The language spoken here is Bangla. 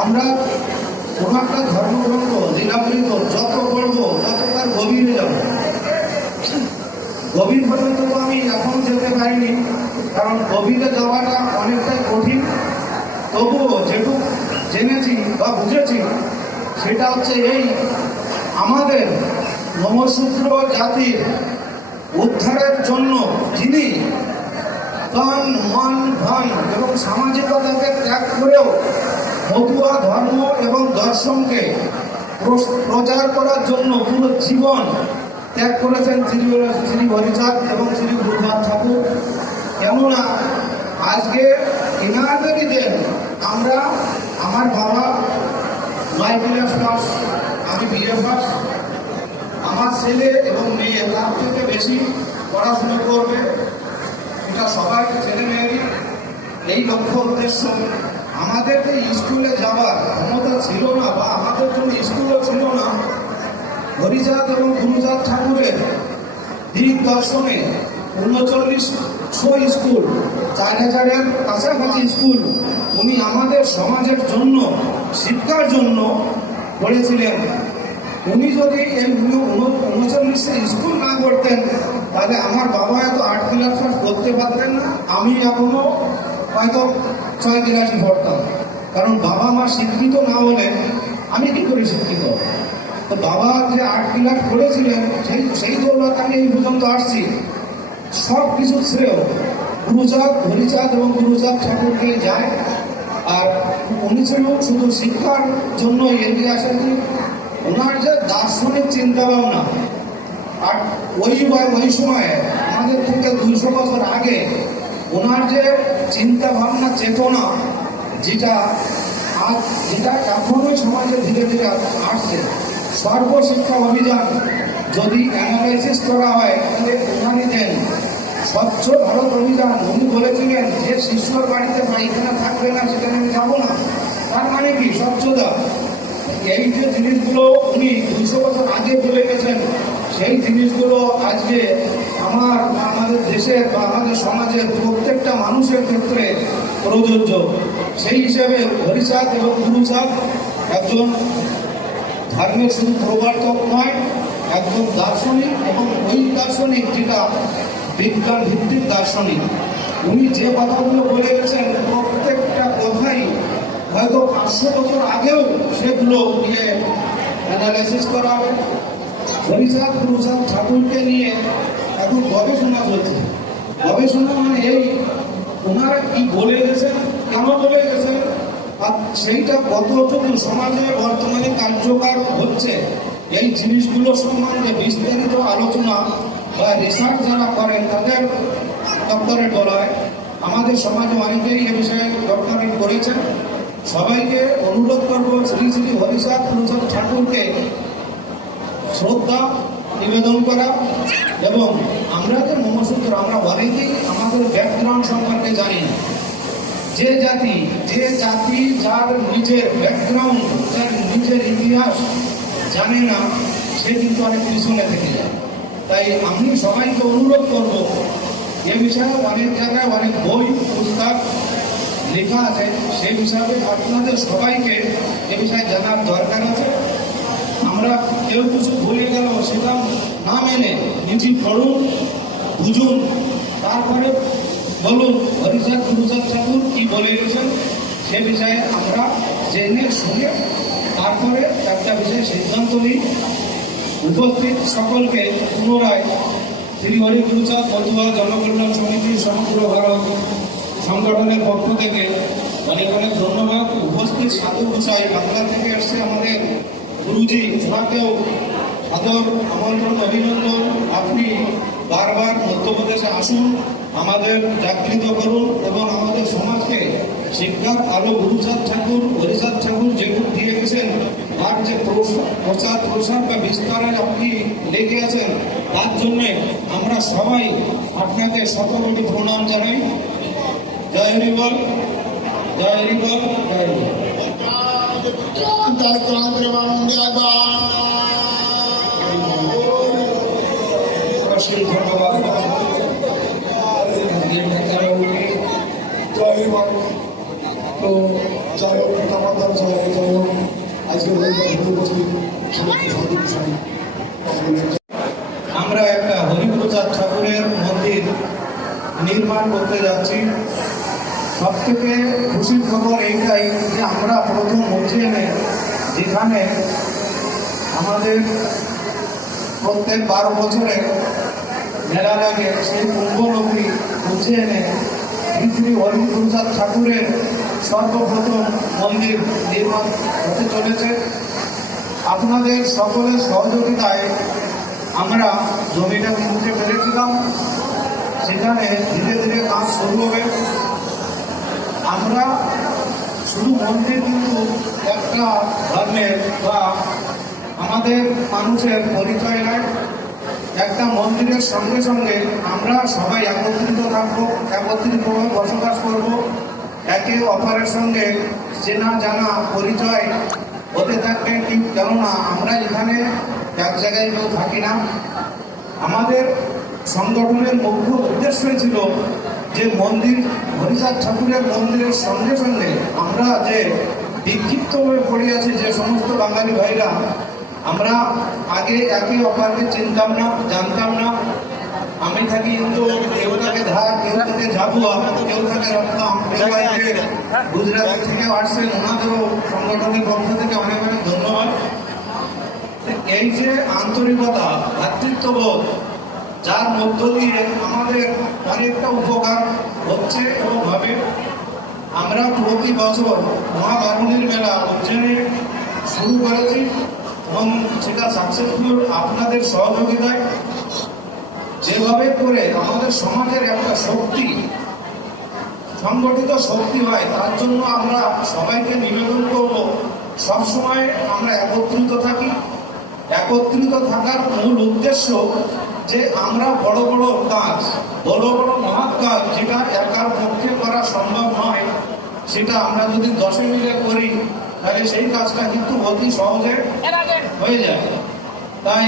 আমরা কোন একটা ধর্মগ্রন্থ লীলামৃত যত পড়বো তত তার গভীরে যাব। গভীর পর্যন্ত তো আমি এখন যেতে পারিনি, কারণ গভীরে যাওয়াটা অনেকটাই কঠিন। তবুও যেটুকু জেনেছি বা বুঝেছি সেটা হচ্ছে এই, আমাদের নমশূদ্র জাতির উদ্ধারের জন্য যিনি তন মন ধন এবং সামাজিকতাকে ত্যাগ করেও মতুয়া ধর্ম এবং দর্শনকে প্রচার করার জন্য পুরো জীবন ত্যাগ করেছেন শ্রী হরিচাঁদ এবং শ্রী গুরুনাথ ঠাকুর। কেননা আজকে এনাদেরই দেন আমরা, আমার বাবা 9 ক্লাস পাস, আমি বিএ পাস, আমার ছেলে এবং মেয়ে তার থেকে বেশি পড়াশোনা করবে, এটা সবাই ছেলে মেয়েরই এই লক্ষ্য উদ্দেশ্য। আমাদের যে স্কুলে যাওয়ার ক্ষমতা ছিল না বা আমাদের জন্য স্কুলও ছিল না, হরিচাঁদ এবং গুরুচাঁদ ঠাকুরের দিক দর্শনে 3900 স্কুল, 4000-এর কাছাকাছি স্কুল উনি আমাদের সমাজের জন্য, শিক্ষার জন্য করেছিলেন। উনি যদি এই 39 স্কুল না করতেন তাহলে আমার বাবা এত 8 ক্লাস করতে পারতেন না, আমি এখনো হয়তো 6 ক্লাসই পড়তাম। কারণ বাবা মা শিক্ষিত না হলে আমি কি করে শিক্ষিত? তো বাবা যে 8 ক্লাস করেছিলেন সেই দৌলত আমি এই পর্যন্ত আসছি। সব কিছু শ্রেয় গুরুচাঁদ, হরিচাঁদ এবং গুরুচাঁদ ঠাকুরকে যায়। আর উনি ছিল শুধু শিক্ষার জন্য এগিয়ে আসেননি, ওনার যে দার্শনিক চিন্তা ভাবনা, আর ওই সময়ে আমাদের থেকে 200 বছর আগে ওনার যে চিন্তা ভাবনা, চেতনা, যেটা এখনই সমাজে ধীরে ধীরে আসছে। সর্বশিক্ষা অভিযান যদি অ্যানালাইসিস করা হয় তাহলে ওনারই দেন। স্বচ্ছ ভারত অভিযান উনি বলেছিলেন যে শিশুর বাড়িতে পায়খানা থাকবে না সেখানে আমি যাবো না। তার মানে কি? স্বচ্ছতা। এই যে জিনিসগুলো উনি 200 বছর আগে বলে গেছেন, সেই জিনিসগুলো আজকে আমাদের দেশের বা আমাদের সমাজের প্রত্যেকটা মানুষের ক্ষেত্রে প্রযোজ্য। সেই হিসেবে হরিচাঁদ এবং গুরুচাঁদ একজন ধর্মের শুধু প্রবর্তক নয়, একজন দার্শনিক, এবং ওই দার্শনিক যেটা বিজ্ঞান ভিত্তিক দার্শনিক। উনি যে কথাগুলো বলে গেছেন প্রত্যেকটা কথাই হয়তো 500 বছর আগেও সেগুলো নিয়ে অ্যানালাইসিস করা হবে। হরিচাঁদ গুরুচাঁদ ঠাকুরকে নিয়ে এখন গবেষণা চলছে। গবেষণা মানে এই, ওনারা কি বলে গেছেন, কেন বলে গেছেন, আর সেইটা কতটুকু সমাজে বর্তমানে কার্যকর হচ্ছে, এই জিনিসগুলো সম্বন্ধে বিস্তারিত আলোচনা বা রিসার্চ যারা করেন তাদের ডক্টরেট বলা হয়। আমাদের সমাজে অনেকেই এ বিষয়ে ডক্টরেট করেছেন। সবাইকে অনুরোধ করব শ্রী শ্রী হরিচাঁদ গুরুচাঁদ ঠাকুরকে শ্রদ্ধা নিবেদন করা। এবং আমরা যে নমশূদ্র, আমরা অনেকেই আমাদের ব্যাকগ্রাউন্ড সম্পর্কে জানি না। যে জাতি যার নিজের ব্যাকগ্রাউন্ড, যার নিজের ইতিহাস জানে না, সে কিন্তু অনেক পিছনে থেকে যায়। তাই আমি সবাইকে অনুরোধ করব, এ বিষয়ে অনেক জায়গায় অনেক বই পুস্তক লেখা আছে, সেই হিসাবে আপনাদের সবাইকে এ বিষয়ে জানার দরকার আছে। আমরা কেউ কিছু ভুলে গেল সেটা না মেনে নিজে পড়ুন, বুঝুন, তারপরে বলুন হরিচাঁদ গুরুচাঁদ ঠাকুর কি বলে গেছেন সে বিষয়ে আমরা জেনে শুনে তারপরে একটা বিষয়ে সিদ্ধান্ত নিই। উপস্থিত সকলকে পুনরায় শ্রী হরি গুরুচাঁদ মতুয়া জনকল্যাণ সমিতি সমগ্র ভারত সংগঠনের পক্ষ থেকে অনেক অনেক ধন্যবাদ। উপস্থিত সাধু গোসাই, বাংলা থেকে এসছে আমাদের গুরুজি, ওনাকেও আদর আমন্ত্রণ, অভিনন্দন। আপনি বারবার মধ্যপ্রদেশে আসুন, আমাদের জাগৃত করুন এবং আমাদের সমাজকে শিক্ষার আলো গুরুচাঁদ ঠাকুর, হরিচাঁদ ঠাকুর যেগুলো দিয়ে গেছেন তার যে প্রচার প্রসার বা বিস্তারে আপনি লেগে আছেন, তার জন্যে আমরা সবাই আপনাকে শতকোটি প্রণাম জানাই। জয় হরি বল, জয় হরি বল, জয় হরি বল। ধন্যবাদ। তো যাই হোক পিতামাতার যাই হোক আজকে আমরা একটা হরিপ্রসাদ ঠাকুরের মন্দির নির্মাণ করতে যাচ্ছি। সব থেকে খুশির খবর এইটাই যে আমরা প্রথম উজ্জয়নে যেখানে আমাদের প্রত্যেক 12 বছরে মেলা লাগে, সেই কুম্ভনগরী উজ্জয়নে শ্রী হরিপ্রসাদ ঠাকুরের সর্বপ্রথম মন্দির নির্মাণ হতে চলেছে। আপনাদের সকলের সহযোগিতায় আমরা জমিটা কিনতে পেরেছিলাম, সেখানে ধীরে ধীরে কাজ শুরু হবে। আমরা শুধু মন্দির কিন্তু একটা ধর্মের বা আমাদের মানুষের পরিচয় নয়, একটা মন্দিরের সঙ্গে সঙ্গে আমরা সবাই একত্রিত থাকবো, একত্রিতভাবে বসবাস করব, একে অপরের সঙ্গে চেনা জানা পরিচয় হতে থাকবে। কেননা আমরা এখানে এক জায়গায় কেউ থাকি না। আমাদের সংগঠনের মুখ্য উদ্দেশ্য ছিল যে মন্দির হরিচাঁদ ঠাকুরের মন্দিরের সঙ্গে সঙ্গে আমরা যে বিক্ষিপ্ত হয়ে পড়ে আছি যে সমস্ত বাঙালি ভাইরা, আমরা আগে একে অপরকে চিনতাম না, জানতাম না। আমি থাকি কিন্তু কেউ থাকে ধার, কেউ থাকে ঝাবুয়া, কেউ থাকে রত্নাম, কেউ থাকে গুজরাট থেকে আসছেন, ওনাদেরও সংগঠনের পক্ষ থেকে অনেক অনেক ধন্যবাদ। এই যে আন্তরিকতা, ভ্রাতৃত্ববোধ, যার মধ্য দিয়ে আমাদের অনেকটা উপকার হচ্ছে এবং হবে। আমরা প্রতি বছর মহাবারুণীর মেলা উজ্জয়নে শুরু করেছি এবং সেটা সাকসেসফুল আপনাদের সহযোগিতায়। যেভাবে করে আমাদের সমাজের একটা শক্তি, সংগঠিত শক্তি হয়, তার জন্য আমরা সবাইকে নিবেদন করব সবসময় আমরা একত্রিত থাকি। একত্রিত থাকার মূল উদ্দেশ্য যে আমরা বড় বড় কাজ, বড় বড় মহৎ কাজ যেটা একার পক্ষে করা সম্ভব নয়, সেটা আমরা যদি 10 মিলে করি তাহলে সেই কাজটা কিন্তু অতি সহজে হয়ে যায়। তাই